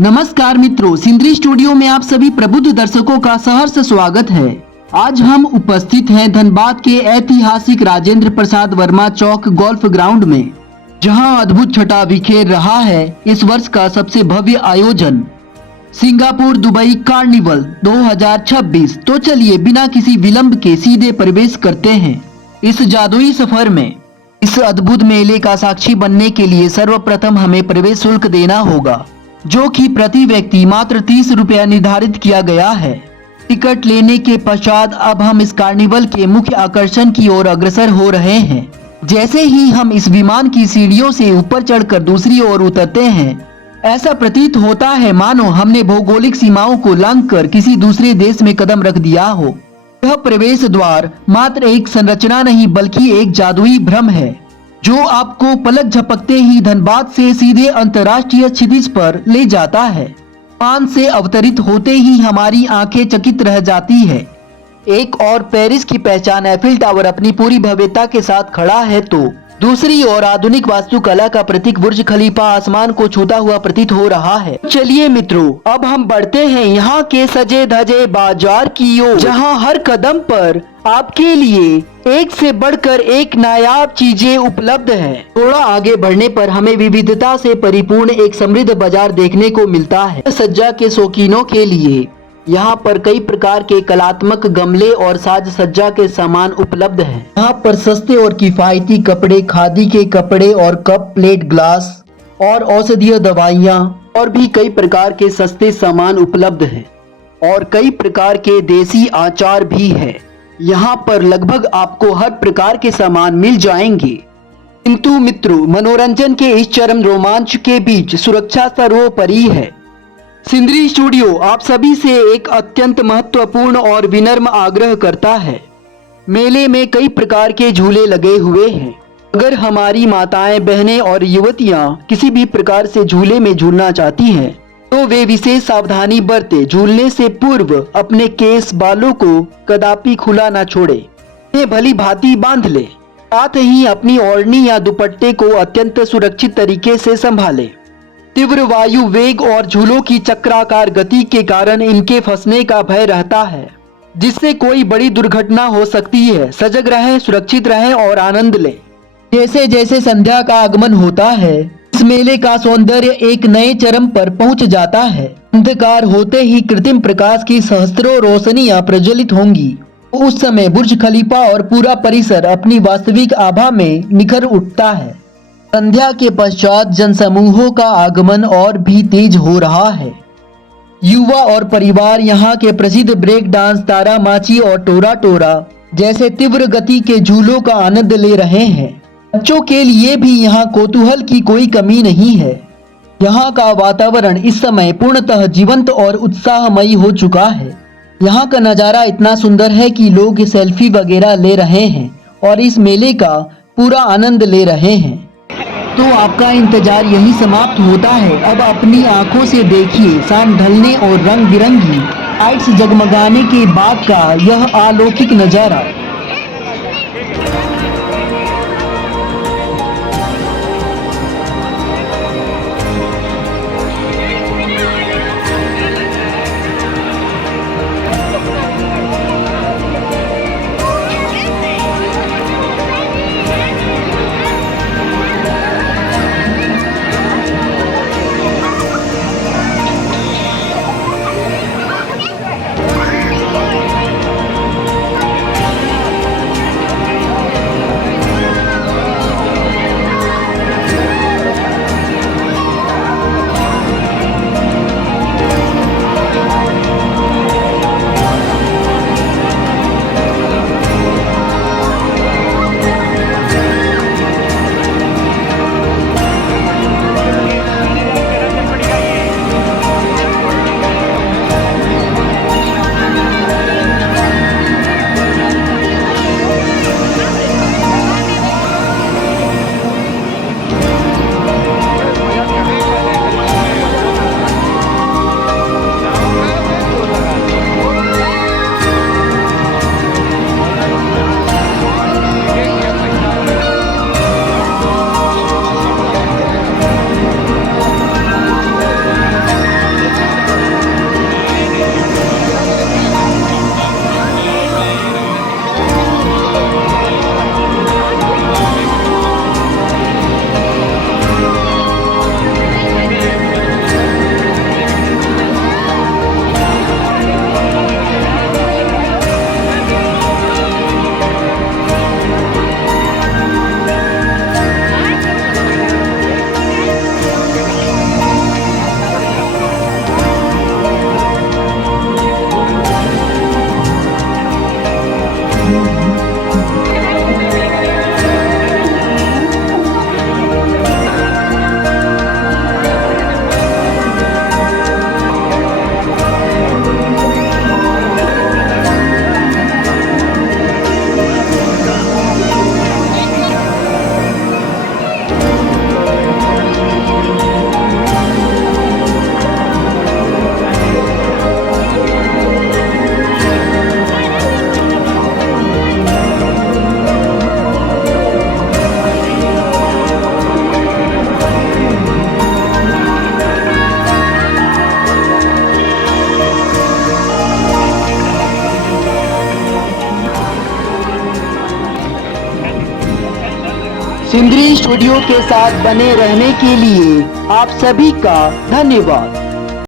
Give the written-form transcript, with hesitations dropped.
नमस्कार मित्रों, सिंदरी स्टूडियो में आप सभी प्रबुद्ध दर्शकों का सहर्ष स्वागत है। आज हम उपस्थित हैं धनबाद के ऐतिहासिक राजेंद्र प्रसाद वर्मा चौक गोल्फ ग्राउंड में, जहां अद्भुत छटा बिखेर रहा है इस वर्ष का सबसे भव्य आयोजन सिंगापुर दुबई कार्निवल 2026। तो चलिए बिना किसी विलंब के सीधे प्रवेश करते हैं इस जादुई सफर में। इस अद्भुत मेले का साक्षी बनने के लिए सर्वप्रथम हमें प्रवेश शुल्क देना होगा, जो कि प्रति व्यक्ति मात्र 30 रुपया निर्धारित किया गया है। टिकट लेने के पश्चात अब हम इस कार्निवल के मुख्य आकर्षण की ओर अग्रसर हो रहे हैं। जैसे ही हम इस विमान की सीढ़ियों से ऊपर चढ़कर दूसरी ओर उतरते हैं, ऐसा प्रतीत होता है मानो हमने भौगोलिक सीमाओं को लांघकर किसी दूसरे देश में कदम रख दिया हो। यह प्रवेश द्वार मात्र एक संरचना नहीं बल्कि एक जादुई भ्रम है, जो आपको पलक झपकते ही धनबाद से सीधे अंतर्राष्ट्रीय क्षितिज पर ले जाता है। विमान से अवतरित होते ही हमारी आंखें चकित रह जाती है। एक और पेरिस की पहचान एफिल टावर अपनी पूरी भव्यता के साथ खड़ा है, तो दूसरी ओर आधुनिक वास्तुकला का प्रतीक बुर्ज खलीफा आसमान को छूता हुआ प्रतीत हो रहा है। चलिए मित्रों, अब हम बढ़ते हैं यहाँ के सजे धजे बाजार की ओर, जहाँ हर कदम पर आपके लिए एक से बढ़कर एक नायाब चीजें उपलब्ध है। थोड़ा आगे बढ़ने पर हमें विविधता से परिपूर्ण एक समृद्ध बाजार देखने को मिलता है। सज्जा के शौकीनों के लिए यहाँ पर कई प्रकार के कलात्मक गमले और साज सज्जा के सामान उपलब्ध हैं। यहाँ पर सस्ते और किफायती कपड़े, खादी के कपड़े और कप, प्लेट, ग्लास और औषधीय दवाइयाँ और भी कई प्रकार के सस्ते सामान उपलब्ध हैं। और कई प्रकार के देसी आचार भी है। यहाँ पर लगभग आपको हर प्रकार के सामान मिल जाएंगे। किंतु मित्रों, मनोरंजन के इस चरम रोमांच के बीच सुरक्षा सर्वोपरि है। सिंदरी स्टूडियो आप सभी से एक अत्यंत महत्वपूर्ण और विनम्र आग्रह करता है। मेले में कई प्रकार के झूले लगे हुए हैं। अगर हमारी माताएं, बहनें और युवतियां किसी भी प्रकार से झूले में झूलना चाहती हैं, तो वे विशेष सावधानी बरते। झूलने से पूर्व अपने केस बालों को कदापि खुला न छोड़े, इन्हें भली भांति बांध ले। साथ ही अपनी ओढ़नी या दुपट्टे को अत्यंत सुरक्षित तरीके से संभाले। तीव्र वायु वेग और झूलों की चक्राकार गति के कारण इनके फंसने का भय रहता है, जिससे कोई बड़ी दुर्घटना हो सकती है। सजग रहें, सुरक्षित रहें और आनंद लें। जैसे जैसे संध्या का आगमन होता है, इस मेले का सौंदर्य एक नए चरम पर पहुंच जाता है। अंधकार होते ही कृत्रिम प्रकाश की सहस्त्रों रोशनियां प्रज्वलित होंगी। उस समय बुर्ज खलीफा और पूरा परिसर अपनी वास्तविक आभा में निखर उठता है। संध्या के पश्चात जनसमूहों का आगमन और भी तेज हो रहा है। युवा और परिवार यहाँ के प्रसिद्ध ब्रेक डांस, तारा माची और टोरा टोरा जैसे तीव्र गति के झूलों का आनंद ले रहे हैं। बच्चों के लिए भी यहाँ कौतूहल की कोई कमी नहीं है। यहाँ का वातावरण इस समय पूर्णतः जीवंत और उत्साहमयी हो चुका है। यहाँ का नज़ारा इतना सुंदर है कि लोग सेल्फी वगैरह ले रहे हैं और इस मेले का पूरा आनंद ले रहे हैं। तो आपका इंतजार यही समाप्त होता है। अब अपनी आंखों से देखिए शाम ढलने और रंग बिरंगी लाइट्स जगमगाने के बाद का यह अलौकिक नज़ारा। सिंदरी स्टूडियो के साथ बने रहने के लिए आप सभी का धन्यवाद।